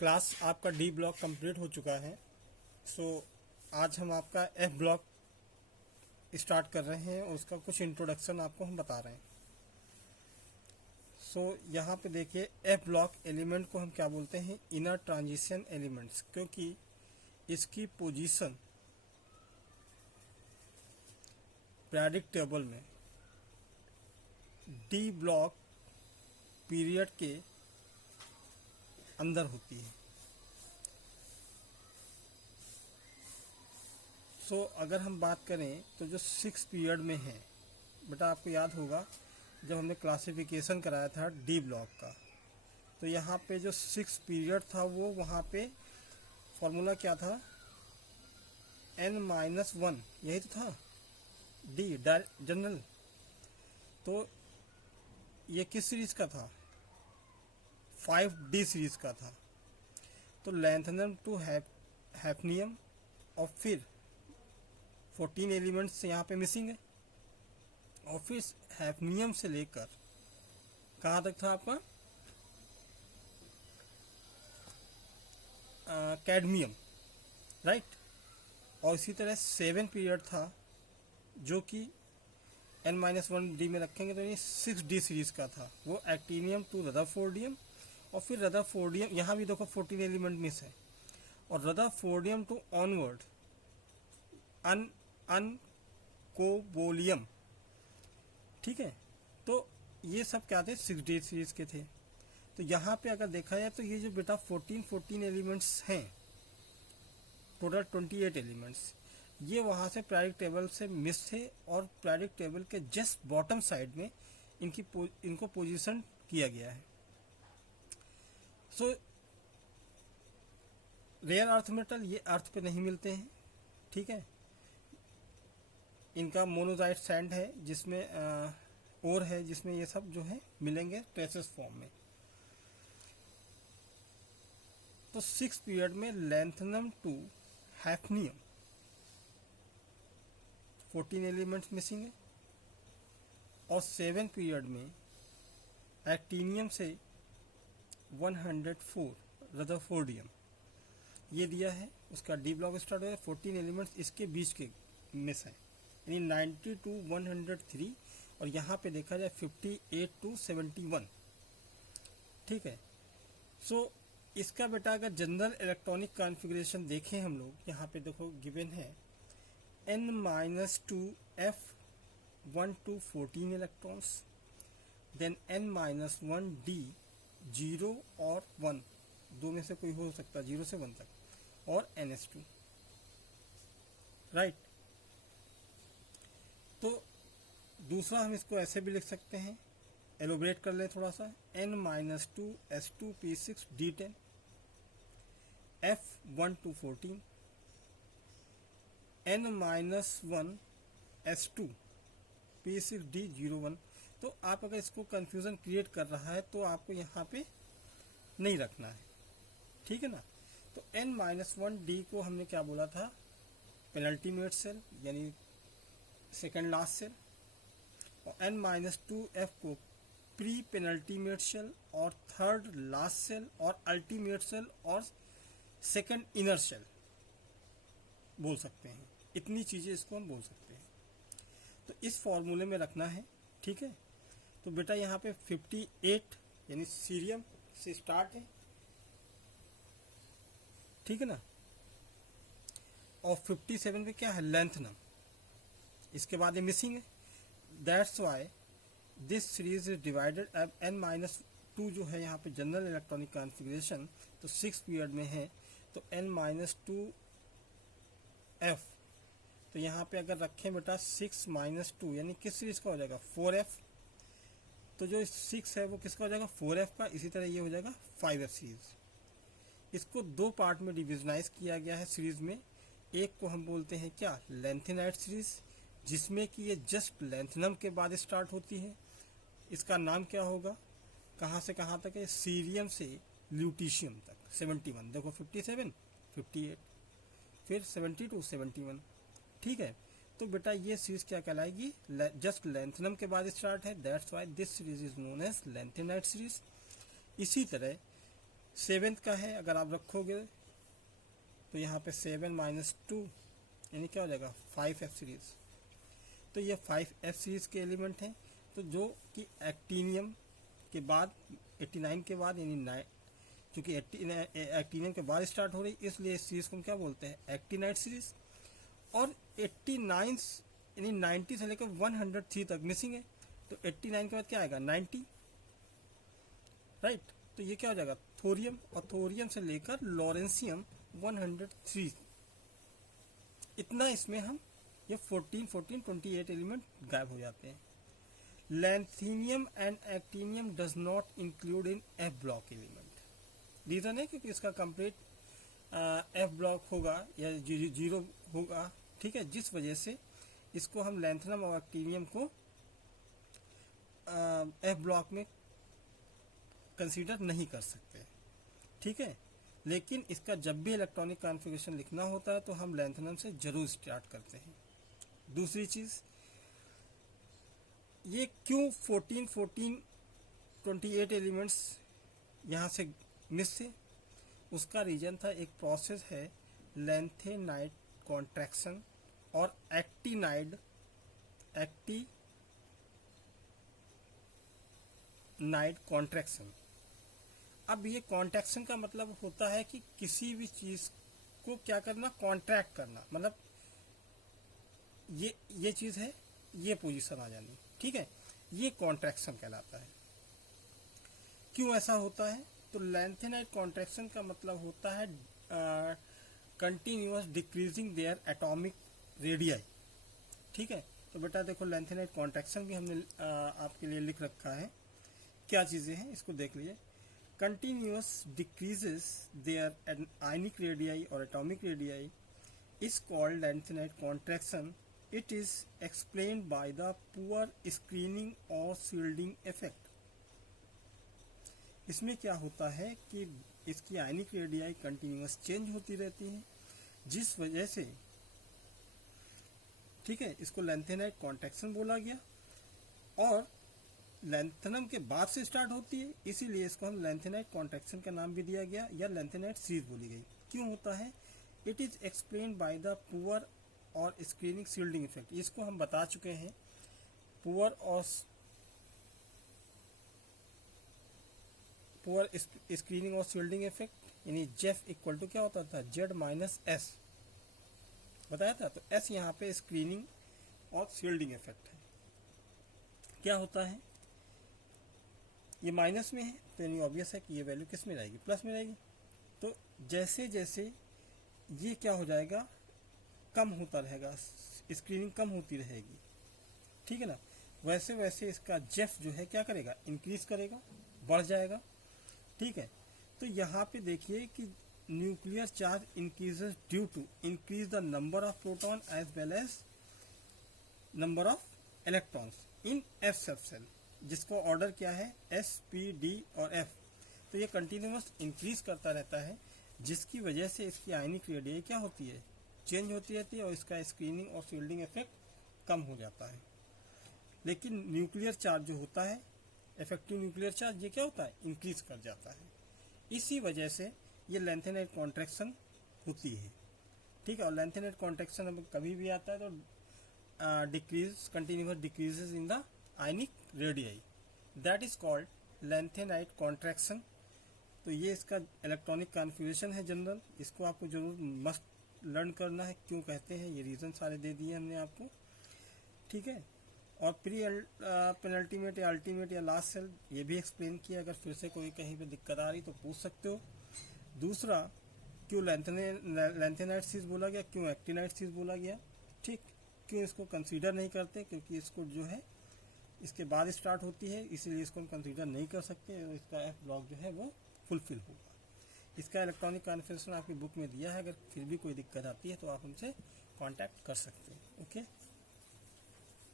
Class आपका D block complete हो चुका है। आज हम आपका एफ ब्लॉक स्टार्ट कर रहे हैं और उसका कुछ इंट्रोडक्शन आपको हम बता रहे हैं। यहाँ पे देखिए एफ ब्लॉक एलिमेंट को हम क्या बोलते हैं, इनर ट्रांजिशन एलिमेंट्स, क्योंकि इसकी पोजीशन पीरियोडिक टेबल में डी ब्लॉक पीरियड के अंदर होती है। अगर हम बात करें तो जो 6 पीरियड में है, बेटा आपको याद होगा जब हमने क्लासिफिकेशन कराया था डी ब्लॉक का, तो यहाँ पे जो 6 पीरियड था वो वहाँ पे फॉर्मूला क्या था, n-1, यही तो था डी जनरल। तो ये किस सीरीज का था, 5D सीरीज का था। तो लैंथनम टू हैफनियम और फिर 14 एलिमेंट्स यहाँ पे मिसिंग है, और फिर हैफनियम से लेकर कहाँ तक था आपका कैडमियम, राइट। और इसी तरह 7 पीरियड था जो कि n-1D में रखेंगे तो ये 6D सीरीज का था, वो एक्टिनियम टू रदरफोर्डियम, और फिर रदरफोर्डियम, यहाँ भी देखो 14 एलिमेंट मिस है, और रदरफोर्डियम टू ऑनवर्ड अनकोबोलियम, ठीक है। तो ये सब क्या थे, 6D सीरीज के थे। तो यहाँ पे अगर देखा जाए तो ये जो बेटा 14 एलिमेंट्स हैं, टोटल 28 एलिमेंट्स, ये वहाँ से पीरियोडिक टेबल से मिस थे, और पीरियोडिक टेबल के जस्ट बॉटम साइड में इनको पोजीशन किया गया है। रेयर अर्थ मेटल ये अर्थ पे नहीं मिलते हैं, ठीक है। इनका मोनोजाइट सैंड है जिसमें ओर है, जिसमें ये सब जो है मिलेंगे ट्रेसेस फॉर्म में। तो 6 पीरियड में lanthanum to hafnium 14 elements missing है, और 7 पीरियड में एक्टिनियम से 104 रदरफोर्डियम ये दिया है। उसका डी ब्लॉक स्टार्ट हुआ है, 14 एलिमेंट्स इसके बीच के मिस हैं, यानी 90 टू 103, और यहाँ पे देखा जाए 58 टू 71, ठीक है। इसका बेटा अगर जनरल इलेक्ट्रॉनिक कॉन्फ़िगरेशन देखें हम लोग, यहाँ पे देखो गिवन है n-2 f1 to 14 electrons, then n-1 d 0 और 1, दो में से कोई हो सकता है 0 से 1 तक, और ns2, राइट। तो दूसरा हम इसको ऐसे भी लिख सकते हैं, एलोबरेट कर ले थोड़ा सा, n-2 s2 p6 d10 f1 to 14 n-1 s2 p6 d01। तो आप अगर इसको कंफ्यूजन क्रिएट कर रहा है तो आपको यहाँ पे नहीं रखना है, ठीक है ना। तो n-1d को हमने क्या बोला था, पेनल्टीमेट सेल यानी सेकंड लास्ट सेल, और n-2f को प्री पेनल्टीमेट सेल और थर्ड लास्ट सेल और अल्टीमेट सेल और सेकंड इनर सेल बोल सकते हैं। इतनी चीज़ें इसको हम बोल सकते हैं। तो इस फॉर्मूले में रखना है, ठीक है। तो बेटा यहाँ पे 58 यानी सीरियम से स्टार्ट है, ठीक है ना, और 57 पे क्या है, लैंथनम, इसके बाद ये मिसिंग है। That's why this series is divided. अब n-2 जो है यहाँ पे जनरल इलेक्ट्रॉनिक कॉन्फ़िगरेशन, तो 6 पीरियड में है, तो n-2 f, तो यहाँ पे अगर रखें बेटा 6-2 यानी किस सीरीज का हो जाएगा, 4f। तो जो 6 है वो किसका हो जाएगा, 4f का। इसी तरह ये हो जाएगा 5f सीरीज। इसको दो पार्ट में डिविजनाइज किया गया है सीरीज में। एक को हम बोलते हैं क्या, लैंथेनाइट सीरीज, जिसमें कि ये जस्ट लैंथनम के बाद स्टार्ट होती है। इसका नाम क्या होगा, कहाँ से कहाँ तक है, सीरियम से ल्यूटीशियम तक 71, देखो 57, 58, फिर 72, 71, ठीक है। तो बेटा ये सीरीज क्या कहलाएगी, जस्ट लैंथनम के बाद स्टार्ट है, that's why this series is known as lanthanide series. इसी तरह सेवेंथ का है, अगर आप रखोगे तो यहाँ पे 7 माइनस 2 यानी क्या हो जाएगा 5F सीरीज। तो ये 5F सीरीज के एलिमेंट हैं, तो जो कि एक्टीनियम के बाद 89 के बाद यानी क्योंकि एक्टीनियम के बाद स्टार्ट हो रही, इसलिए इस सीरीज को हम क्या बोलते हैं एक्टिनाइट सीरीज। और 89 यानी 90 से लेकर 103 तक मिसिंग है, तो 89 के बाद क्या आएगा 90, राइट। तो ये क्या हो जाएगा थोरियम, और थोरियम से लेकर लॉरेंसियम 103, इतना इसमें हम ये 28 एलिमेंट गायब हो जाते हैं। Lanthanum and actinium does not include in f block element. Reason है क्योंकि इसका कंप्लीट एफ ब्लॉक होगा या जीरो होगा, ठीक है, जिस वजह से इसको हम लैंथनम और एक्टीनियम को एफ ब्लॉक में कंसीडर नहीं कर सकते, ठीक है। लेकिन इसका जब भी इलेक्ट्रॉनिक कॉन्फ़िगरेशन लिखना होता है तो हम लैंथनम से जरूर स्टार्ट करते हैं। दूसरी चीज़, ये क्यों 28 एलिमेंट्स यहाँ से मिस थे, उसका रीजन था एक प्रोसेस है लैंथेनाइट कॉन्ट्रैक्शन और एक्टिनाइट कॉन्ट्रैक्शन। अब ये कॉन्ट्रैक्शन का मतलब होता है कि किसी भी चीज़ को क्या करना, कॉन्ट्रैक्ट करना, मतलब ये चीज़ है, ये पोजीशन आ जानी, ठीक है, ये कॉन्ट्रैक्शन कहलाता है। क्यों ऐसा होता है, तो लैंथेनाइट कॉन्ट्रैक्शन का मतलब होता है continuous decreasing their atomic radii, ठीक है। तो बेटा देखो लैंथेनाइट कॉन्ट्रैक्शन भी हमने आपके लिए लिख रखा है, क्या चीज़ें हैं इसको देख लीजिए। Continuous decreases their ionic radii or atomic radii is called lanthanide contraction. It is explained by the poor screening or shielding effect. इसमें क्या होता है कि इसकी आयनिक रेडियाई कंटिन्यूअस चेंज होती रहती है, जिस वजह से, ठीक है, इसको लैंथेनाइट कॉन्ट्रैक्शन बोला गया। और लैंथनम के बाद से स्टार्ट होती है, इसीलिए इसको हम लैंथेनाइट कॉन्ट्रैक्शन का नाम भी दिया गया या लैंथेनाइट सीरीज बोली गई। क्यों होता है, it is explained by the poor और स्क्रीनिंग शील्डिंग इफेक्ट। इसको हम बता चुके हैं, पुअर स्क्रीनिंग और शील्डिंग इफेक्ट यानी जेफ इक्वल टू क्या होता था जेड माइनस एस बताया था। तो एस यहाँ पे स्क्रीनिंग और शील्डिंग इफेक्ट है। क्या होता है, ये माइनस में है तो यानी ऑब्वियस है कि ये वैल्यू किस में रहेगी, प्लस में रहेगी। तो जैसे जैसे ये क्या हो जाएगा, कम होता रहेगा, स्क्रीनिंग कम होती रहेगी, ठीक है ना, वैसे वैसे इसका जेफ जो है क्या करेगा, इंक्रीज करेगा, बढ़ जाएगा, ठीक है। तो यहाँ पे देखिए कि nuclear charge increases due to increase the number of proton as well as number of electrons in f subshell, जिसको ऑर्डर क्या है एस, पी, डी और एफ। तो ये कंटिन्यूअस इंक्रीज करता रहता है, जिसकी वजह से इसकी आयनिक रेडियाई क्या होती है, चेंज होती रहती है और इसका स्क्रीनिंग और शील्डिंग इफेक्ट कम हो जाता है। लेकिन न्यूक्लियर चार्ज जो होता है, इफेक्टिव न्यूक्लियर चार्ज, ये क्या होता है, इंक्रीज कर जाता है। इसी वजह से ये लैंथेनाइट कॉन्ट्रैक्शन होती है, ठीक है। और लैंथेनाइट कॉन्ट्रैक्शन अब कभी भी आता है तो continuous decreases in the ionic radii, that is called lanthanide contraction. तो ये इसका इलेक्ट्रॉनिक कॉन्फ़िगरेशन है जनरल, इसको आपको जरूर मस्ट लर्न करना है, क्यों कहते हैं, ये रीज़न सारे दे दिए हमने आपको, ठीक है। और प्री पेनल्टीमेट या अल्टीमेट या लास्ट सेल ये भी एक्सप्लेन किया, अगर फिर से कोई कहीं पे दिक्कत आ रही तो पूछ सकते हो। दूसरा, क्यों लैंथेनाइट सीरीज बोला गया, क्यों एक्टिनाइट सीरीज बोला गया, ठीक, क्यों इसको कंसीडर नहीं करते, क्योंकि इसको जो है इसके बाद स्टार्ट होती है, इसीलिए इसको हम कंसीडर नहीं कर सकते, और इसका एफ ब्लॉक जो है वो फुलफिल होगा। इसका इलेक्ट्रॉनिक कॉन्फ़िगरेशन आपकी बुक में दिया है, अगर फिर भी कोई दिक्कत आती है तो आप हमसे कांटेक्ट कर सकते हैं, ओके।